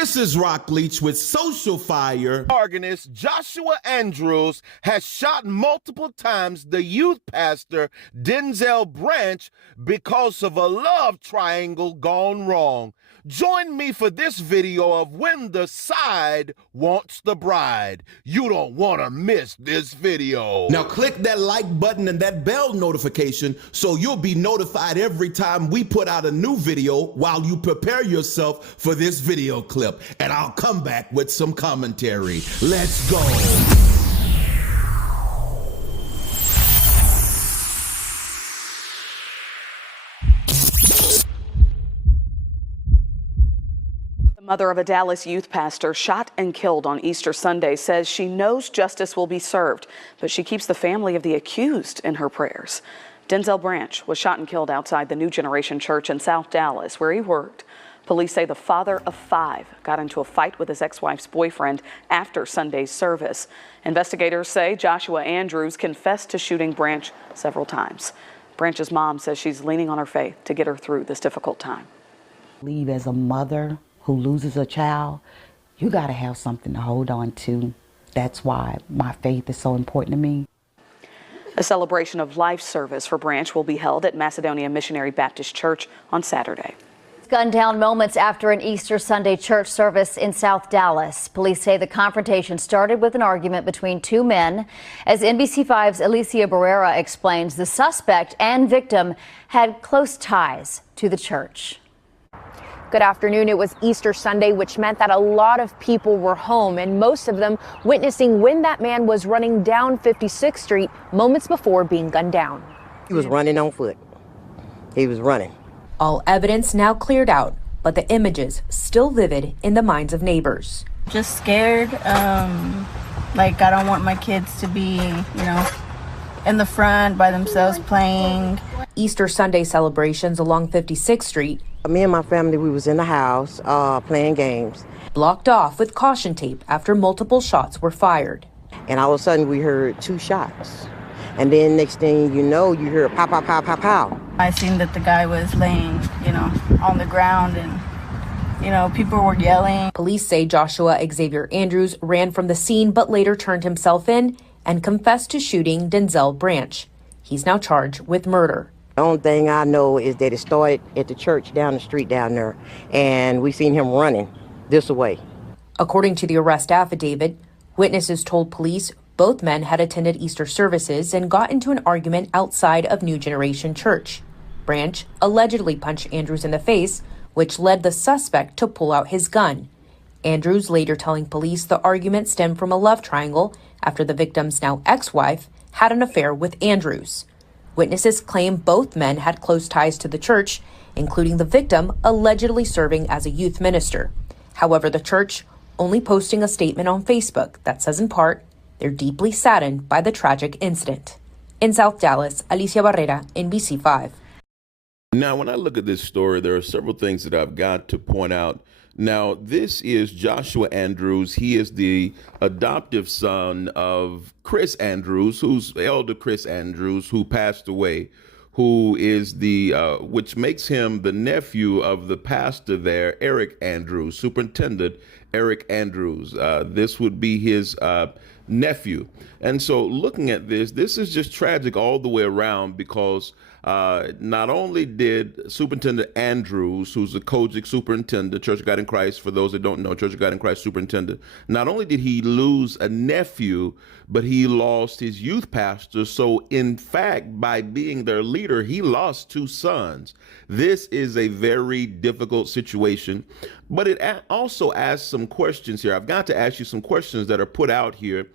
This is Rock Leach with Social Fire. Organist Joshua Andrews has shot multiple times the youth pastor Denzel Branch because of a love triangle gone wrong. Join me for this video of when the side wants the bride. You don't want to miss this video. Now click that like button and that bell notification so you'll be notified every time we put out a new video while you prepare yourself for this video clip. And I'll come back with some commentary. Let's go. The mother of a Dallas youth pastor shot and killed on Easter Sunday says she knows justice will be served, but she keeps the family of the accused in her prayers. Denzel Branch was shot and killed outside the New Generation Church in South Dallas, where he worked. Police say the father of 5 got into a fight with his ex-wife's boyfriend after Sunday's service. Investigators say Joshua Andrews confessed to shooting Branch several times. Branch's mom says she's leaning on her faith to get her through this difficult time. Leave as a mother who loses a child, you got to have something to hold on to. That's why my faith is so important to me. A celebration of life service for Branch will be held at Macedonia Missionary Baptist Church on Saturday. Gunned down moments after an Easter Sunday church service in South Dallas. Police say the confrontation started with an argument between 2 men. As NBC5's Alicia Barrera explains, the suspect and victim had close ties to the church. Good afternoon. It was Easter Sunday, which meant that a lot of people were home, and most of them witnessing when that man was running down 56th Street moments before being gunned down. He was running on foot. He was running. All evidence now cleared out, but the images still vivid in the minds of neighbors. Just scared. Like, I don't want my kids to be, in the front by themselves playing. Easter Sunday celebrations along 56th Street. Me and my family, we was in the house playing games. Blocked off with caution tape after multiple shots were fired. And all of a sudden we heard 2 shots. And then next thing you know, you hear pow, pow, pow, pow, pow. I seen that the guy was laying, on the ground and, people were yelling. Police say Joshua Xavier Andrews ran from the scene but later turned himself in and confessed to shooting Denzel Branch. He's now charged with murder. The only thing I know is that it started at the church down the street down there, and we seen him running this way. According to the arrest affidavit, witnesses told police both men had attended Easter services and got into an argument outside of New Generation Church. Branch allegedly punched Andrews in the face, which led the suspect to pull out his gun. Andrews later telling police the argument stemmed from a love triangle after the victim's now ex-wife had an affair with Andrews. Witnesses claim both men had close ties to the church, including the victim allegedly serving as a youth minister. However, the church only posting a statement on Facebook that says in part, they're deeply saddened by the tragic incident. In South Dallas, Alicia Barrera, NBC5. Now, when I look at this story, there are several things that I've got to point out. Now, this is Joshua Andrews. He is the adoptive son of Chris Andrews, who's elder Chris Andrews, who passed away, who is which makes him the nephew of the pastor there, Eric Andrews, Superintendent Eric Andrews. This would be his nephew. And so looking at this is just tragic all the way around because not only did Superintendent Andrews, who's the COGIC superintendent, Church of God in Christ, for those that don't know, Church of God in Christ superintendent, not only did he lose a nephew, but he lost his youth pastor. So in fact, by being their leader, he lost 2 sons. This is a very difficult situation, but it also asks some questions here. I've got to ask you some questions that are put out here,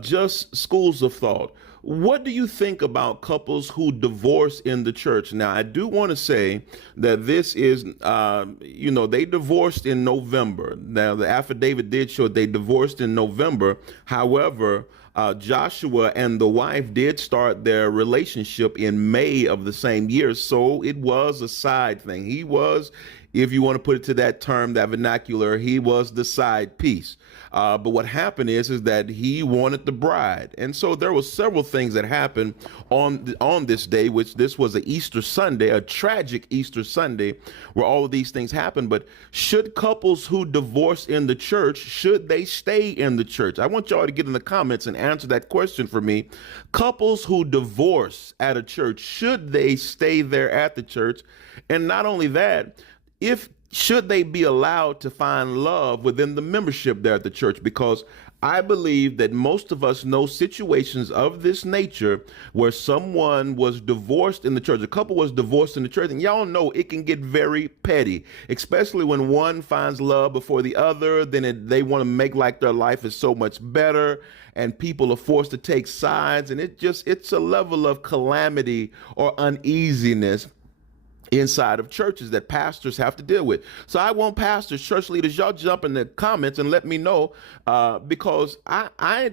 just schools of thought. What do you think about couples who divorce in the church? Now, I do want to say that this is, they divorced in November. Now, the affidavit did show they divorced in November. However, Joshua and the wife did start their relationship in May of the same year. So it was a side thing. He was if you want to put it to that term, that vernacular, he was the side piece. But what happened is that he wanted the bride. And so there were several things that happened on this day, which this was an Easter Sunday, a tragic Easter Sunday, where all of these things happened. But should couples who divorce in the church, should they stay in the church? I want y'all to get in the comments and answer that question for me. Couples who divorce at a church, should they stay there at the church? And not only that, should they be allowed to find love within the membership there at the church? Because I believe that most of us know situations of this nature where someone was divorced in the church, a couple was divorced in the church, and y'all know it can get very petty, especially when one finds love before the other. Then they want to make like their life is so much better, and people are forced to take sides, and it's a level of calamity or uneasiness inside of churches that pastors have to deal with. So I want pastors, church leaders, y'all jump in the comments and let me know, because I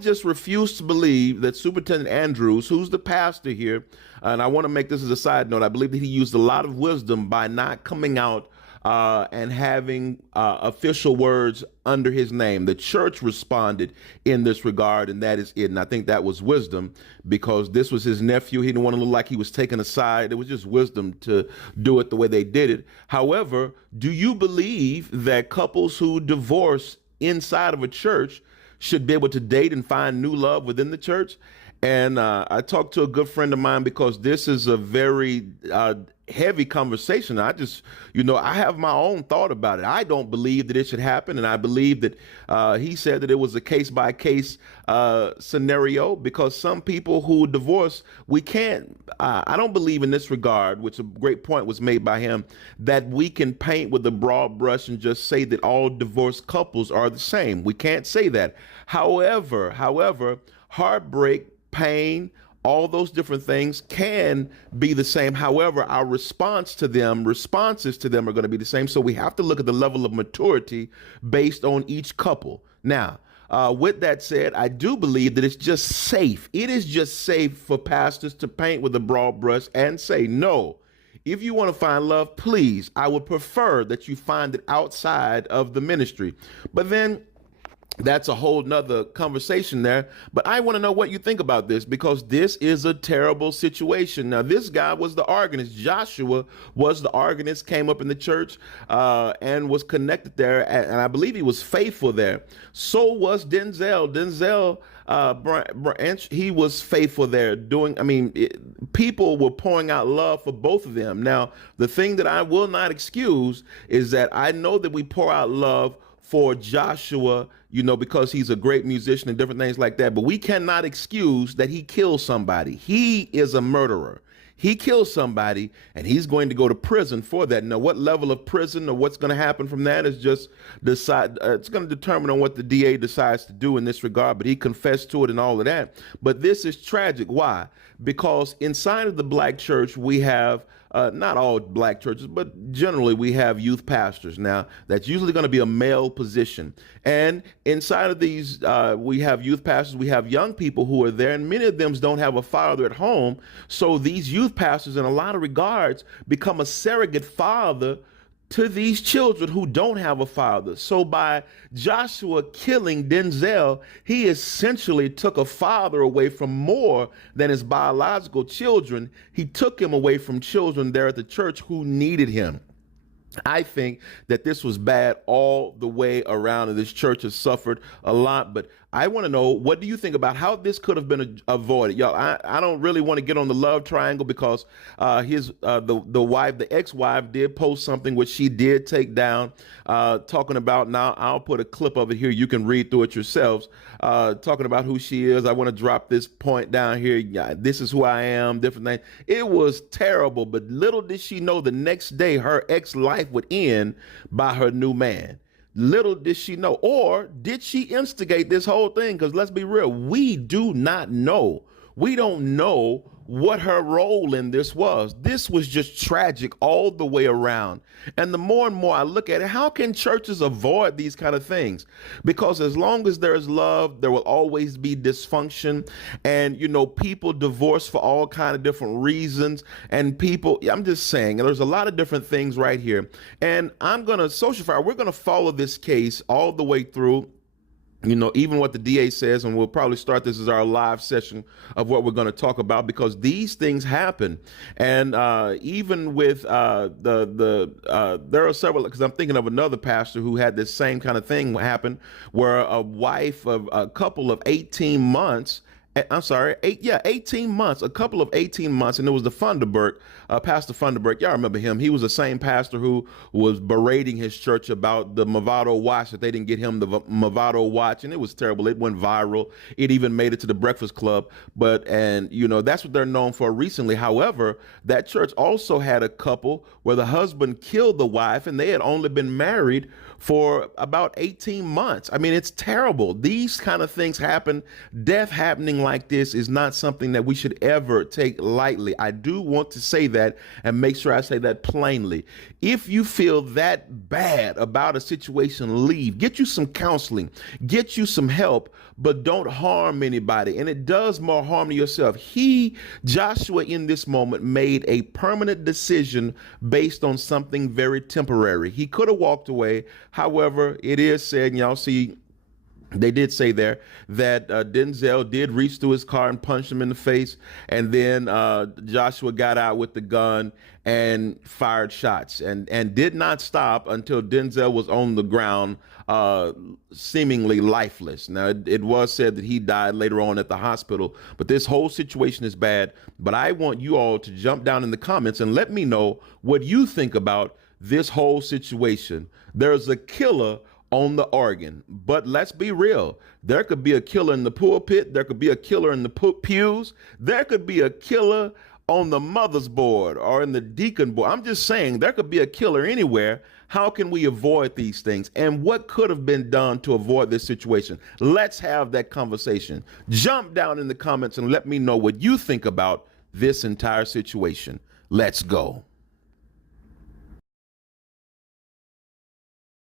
just refuse to believe that Superintendent Andrews, who's the pastor here, and I want to make this as a side note, I believe that he used a lot of wisdom by not coming out and having official words under his name. The church responded in this regard, and that is it. And I think that was wisdom, because this was his nephew. He didn't want to look like he was taken aside. It was just wisdom to do it the way they did it. However, do you believe that couples who divorce inside of a church should be able to date and find new love within the church? And I talked to a good friend of mine, because this is a very heavy conversation. I have my own thought about it. I don't believe that it should happen. And I believe that he said that it was a case by case scenario, because some people who divorce, we can't, I don't believe in this regard, which a great point was made by him, that we can paint with a broad brush and just say that all divorced couples are the same. We can't say that. However, heartbreak, pain, all those different things can be the same. However, our responses to them are going to be the same. So we have to look at the level of maturity based on each couple. Now, with that said, I do believe that it's just safe. It is just safe for pastors to paint with a broad brush and say, no, if you want to find love, please, I would prefer that you find it outside of the ministry. But then that's a whole nother conversation there. But I want to know what you think about this, because this is a terrible situation. Now, this guy was the organist. Joshua was the organist, came up in the church and was connected there. And I believe he was faithful there. So was Denzel. Branch, he was faithful there people were pouring out love for both of them. Now, the thing that I will not excuse is that I know that we pour out love for Joshua, because he's a great musician and different things like that. But we cannot excuse that he killed somebody. He is a murderer. He killed somebody, and he's going to go to prison for that. Now, what level of prison or what's going to happen from that is just it's going to determine on what the DA decides to do in this regard. But he confessed to it and all of that. But this is tragic. Why? Because inside of the black church, we have not all black churches, but generally we have youth pastors. Now, that's usually going to be a male position. And inside of these, we have youth pastors, we have young people who are there, and many of them don't have a father at home. So these youth pastors, in a lot of regards, become a surrogate father to these children who don't have a father. So by Joshua killing Denzel, he essentially took a father away from more than his biological children. He took him away from children there at the church who needed him. I think that this was bad all the way around, and this church has suffered a lot. But I want to know, what do you think about how this could have been avoided? Y'all, I don't really want to get on the love triangle, because the ex-wife did post something which she did take down, talking about, now I'll put a clip of it here. You can read through it yourselves, talking about who she is. I want to drop this point down here. Yeah, this is who I am, different things. It was terrible, but little did she know the next day her ex-life would end by her new man. Little did she know. Or did she instigate this whole thing? Because let's be real, we do not know. We don't know what her role in this was. This was just tragic all the way around. And the more and more I look at it, how can churches avoid these kind of things? Because as long as there is love, there will always be dysfunction. And, you know, people divorce for all kind of different reasons. And people, I'm just saying, there's a lot of different things right here. And I'm going to, Social Fire, we're going to follow this case all the way through. You know, even what the DA says, and we'll probably start this as our live session of what we're going to talk about, because these things happen. And even with there are several, because I'm thinking of another pastor who had this same kind of thing happen, where a couple of 18 months, 18 months, a couple of 18 months. And it was the Funderburk, Pastor Funderburk. Y'all remember him. He was the same pastor who was berating his church about the Movado watch, that they didn't get him the Movado watch. And it was terrible. It went viral. It even made it to the Breakfast Club. And you know, that's what they're known for recently. However, that church also had a couple where the husband killed the wife, and they had only been married for about 18 months. I mean, it's terrible. These kind of things happen. Death happening like this is not something that we should ever take lightly. I do want to say that and make sure I say that plainly. If you feel that bad about a situation, leave. Get you some counseling. Get you some help, but don't harm anybody. And it does more harm to yourself. Joshua, in this moment, made a permanent decision based on something very temporary. He could have walked away. However, it is said, and y'all see, they did say there that Denzel did reach through his car and punch him in the face. And then Joshua got out with the gun and fired shots and did not stop until Denzel was on the ground, seemingly lifeless. Now, it was said that he died later on at the hospital, but this whole situation is bad. But I want you all to jump down in the comments and let me know what you think about this whole situation. There's a killer on the organ, but let's be real. There could be a killer in the pulpit. There could be a killer in the pews. There could be a killer on the mother's board or in the deacon board. I'm just saying, there could be a killer anywhere. How can we avoid these things? And what could have been done to avoid this situation? Let's have that conversation. Jump down in the comments and let me know what you think about this entire situation. Let's go.